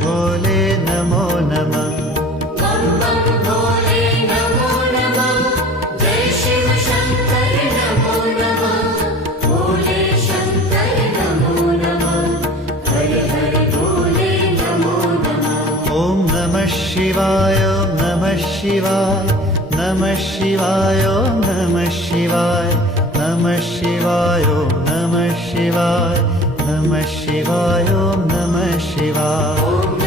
भोले नमो नमः। बम बम भोले नमो नमः। जय शिव शंकर नमो नमः। भोले शंकर नमो नमः। हर हर भोले नमो नमः। ॐ नमः शिवाय ॐ नमः शिवाय नमः शिवाय ॐ नमः शिवाय नमः शिवाय ॐ नमः शिवाय नमः शिवाय ॐ नमः शिवाय।